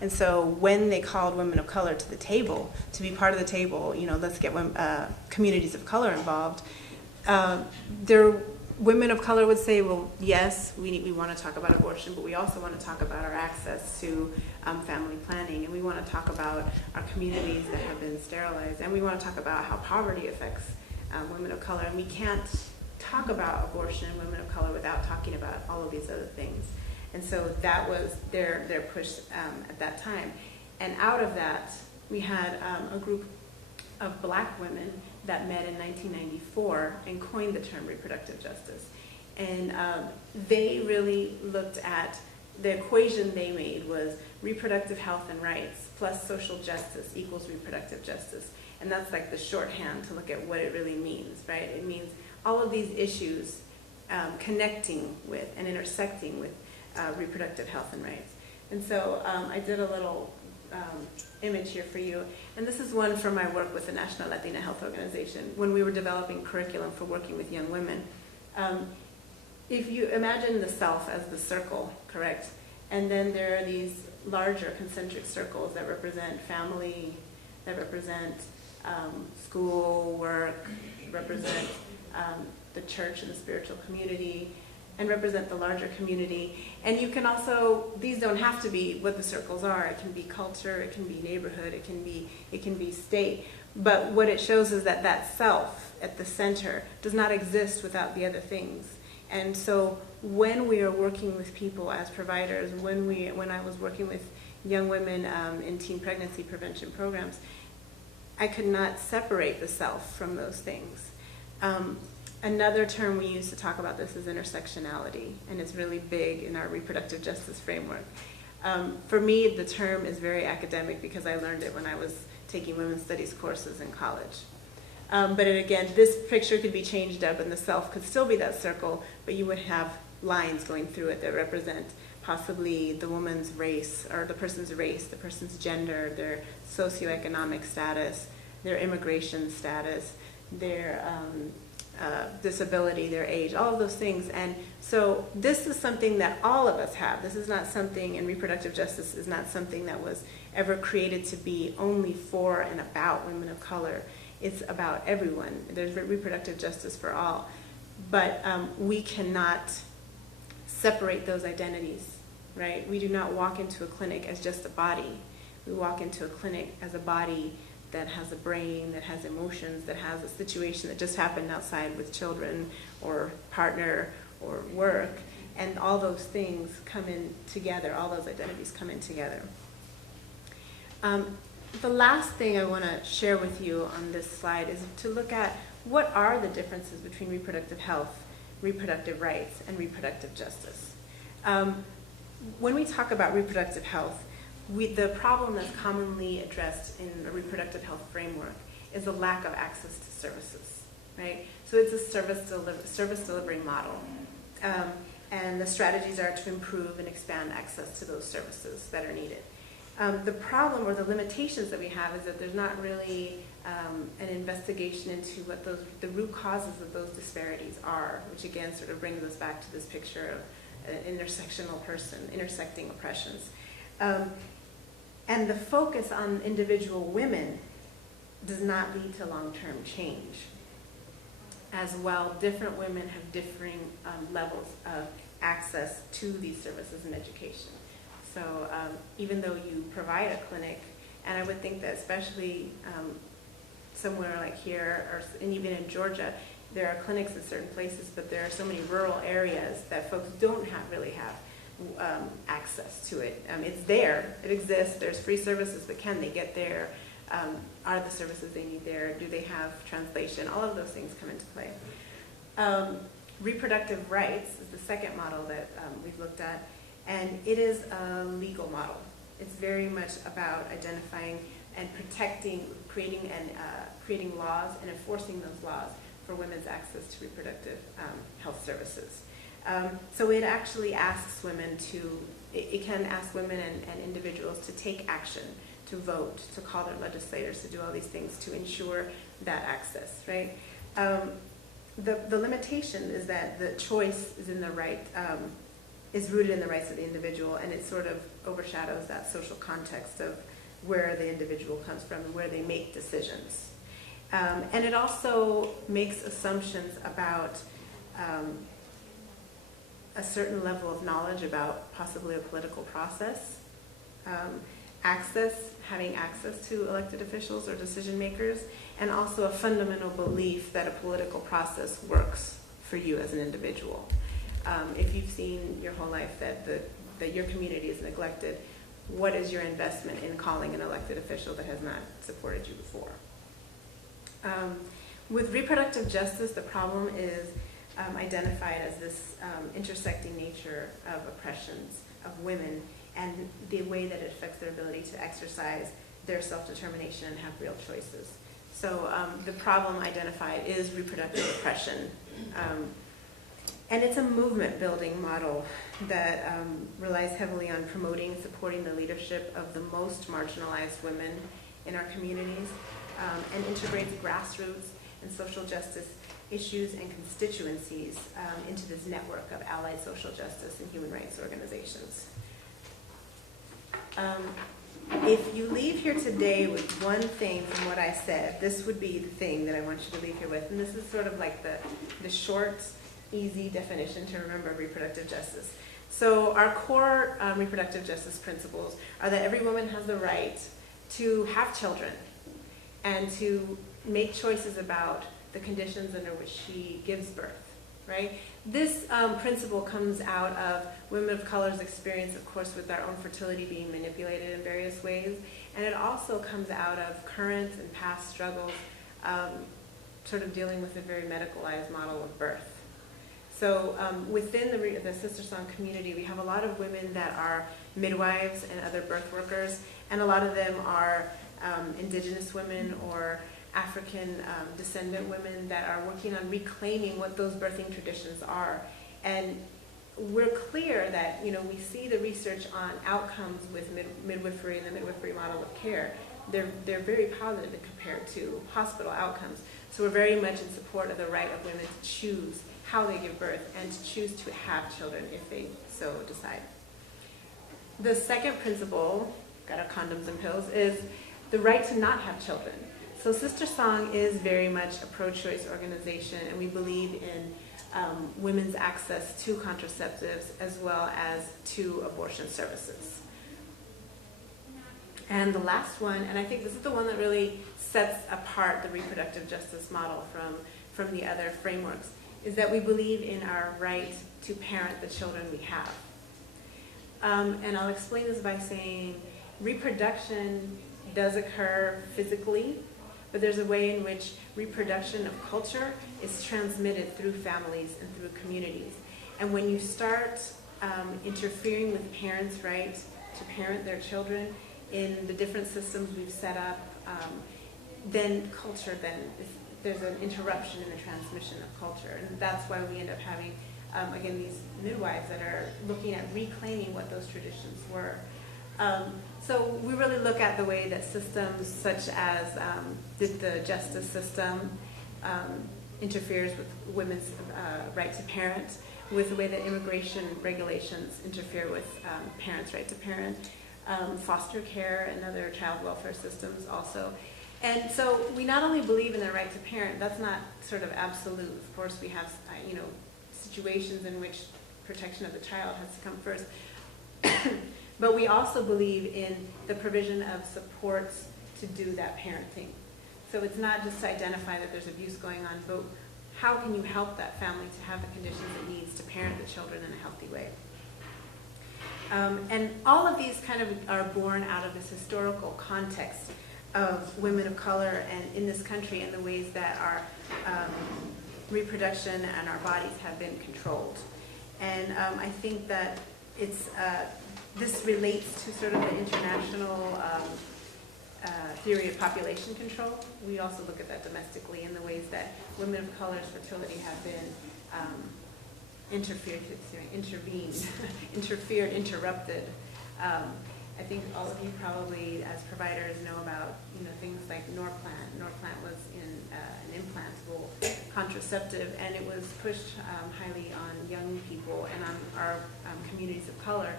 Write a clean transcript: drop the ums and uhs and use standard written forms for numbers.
And so when they called women of color to the table, to be part of the table, let's get communities of color involved, women of color would say, well, yes, we want to talk about abortion, but we also want to talk about our access to family planning, and we want to talk about our communities that have been sterilized, and we want to talk about how poverty affects women of color. And we can't talk about abortion and women of color without talking about all of these other things. And so that was their push at that time. And out of that, we had a group of black women that met in 1994 and coined the term reproductive justice. And they really looked at, the equation they made was reproductive health and rights plus social justice equals reproductive justice. And that's like the shorthand to look at what it really means, right? It means all of these issues connecting with and intersecting with reproductive health and rights. And so I did a little image here for you. And this is one from my work with the National Latina Health Organization when we were developing curriculum for working with young women. If you imagine the self as the circle, correct? And then there are these larger concentric circles that represent family, that represent school, work, represent the church and the spiritual community, and represent the larger community. And you can also, these don't have to be what the circles are. It can be culture, it can be neighborhood, it can be state. But what it shows is that that self at the center does not exist without the other things. And so when we are working with people as providers, when I was working with young women in teen pregnancy prevention programs, I could not separate the self from those things. Another term we use to talk about this is intersectionality, and it's really big in our reproductive justice framework. For me, the term is very academic because I learned it when I was taking women's studies courses in college. But again, this picture could be changed up and the self could still be that circle, but you would have lines going through it that represent possibly the woman's race, or the person's race, the person's gender, their socioeconomic status, their immigration status, their disability, their age, all of those things. And so this is something that all of us have. This is not something, and reproductive justice is not something that was ever created to be only for and about women of color. It's about everyone. There's reproductive justice for all. But we cannot separate those identities, right? We do not walk into a clinic as just a body. We walk into a clinic as a body that has a brain, that has emotions, that has a situation that just happened outside with children or partner or work. And all those things come in together, all those identities come in together. The last thing I want to share with you on this slide is to look at what are the differences between reproductive health, reproductive rights, and reproductive justice. When we talk about reproductive health, the problem that's commonly addressed in a reproductive health framework is the lack of access to services, right? So it's a service delivery model. And the strategies are to improve and expand access to those services that are needed. The problem or the limitations that we have is that there's not really an investigation into what the root causes of those disparities are, which again sort of brings us back to this picture of an intersectional person, intersecting oppressions. And the focus on individual women does not lead to long-term change. As well, different women have differing levels of access to these services and education. So even though you provide a clinic, and I would think that especially somewhere like here, and even in Georgia, there are clinics in certain places, but there are so many rural areas that folks don't really have access to it. It's there, it exists, there's free services, but can they get there? Are the services they need there? Do they have translation? All of those things come into play. Reproductive rights is the second model that we've looked at, and it is a legal model. It's very much about identifying and protecting, creating laws and enforcing those laws for women's access to reproductive health services. So it actually asks women it can ask women and individuals to take action, to vote, to call their legislators, to do all these things to ensure that access, right? The limitation is that the choice is in the right is rooted in the rights of the individual, and it sort of overshadows that social context of where the individual comes from and where they make decisions. And it also makes assumptions about a certain level of knowledge about possibly a political process, having access to elected officials or decision makers, and also a fundamental belief that a political process works for you as an individual. If you've seen your whole life that your community is neglected, what is your investment in calling an elected official that has not supported you before? With reproductive justice, the problem is identified as this intersecting nature of oppressions of women and the way that it affects their ability to exercise their self-determination and have real choices. So the problem identified is reproductive oppression. And it's a movement-building model that relies heavily on promoting and supporting the leadership of the most marginalized women in our communities, and integrates grassroots and social justice issues and constituencies into this network of allied social justice and human rights organizations. If you leave here today with one thing from what I said, this would be the thing that I want you to leave here with. And this is sort of like the short, easy definition to remember of reproductive justice. So our core reproductive justice principles are that every woman has the right to have children and to make choices about the conditions under which she gives birth, right? This principle comes out of women of color's experience, of course, with our own fertility being manipulated in various ways, and it also comes out of current and past struggles sort of dealing with a very medicalized model of birth. So within the SisterSong community, we have a lot of women that are midwives and other birth workers, and a lot of them are indigenous women or African descendant women that are working on reclaiming what those birthing traditions are. And we're clear that, we see the research on outcomes with midwifery and the midwifery model of care. They're very positive compared to hospital outcomes. So we're very much in support of the right of women to choose how they give birth and to choose to have children if they so decide. The second principle, got our condoms and pills, is the right to not have children. So SisterSong is very much a pro-choice organization, and we believe in women's access to contraceptives as well as to abortion services. And the last one, and I think this is the one that really sets apart the reproductive justice model from the other frameworks, is that we believe in our right to parent the children we have. And I'll explain this by saying reproduction does occur physically, but there's a way in which reproduction of culture is transmitted through families and through communities. And when you start interfering with parents' right to parent their children in the different systems we've set up, then culture, there's an interruption in the transmission of culture. And that's why we end up having, again, these midwives that are looking at reclaiming what those traditions were. So we really look at the way that systems such as the justice system interferes with women's right to parent, with the way that immigration regulations interfere with parents' right to parent, foster care and other child welfare systems also. And so we not only believe in the right to parent, that's not sort of absolute. Of course, we have situations in which protection of the child has to come first. But we also believe in the provision of supports to do that parenting. So it's not just to identify that there's abuse going on, but how can you help that family to have the conditions it needs to parent the children in a healthy way? And all of these kind of are born out of this historical context of women of color and in this country and the ways that our reproduction and our bodies have been controlled. And I think that it's this relates to sort of the international theory of population control. We also look at that domestically in the ways that women of color's fertility have been interrupted. I think all of you probably, as providers, know about, things like Norplant. Norplant was an implantable contraceptive, and it was pushed highly on young people and on our communities of color.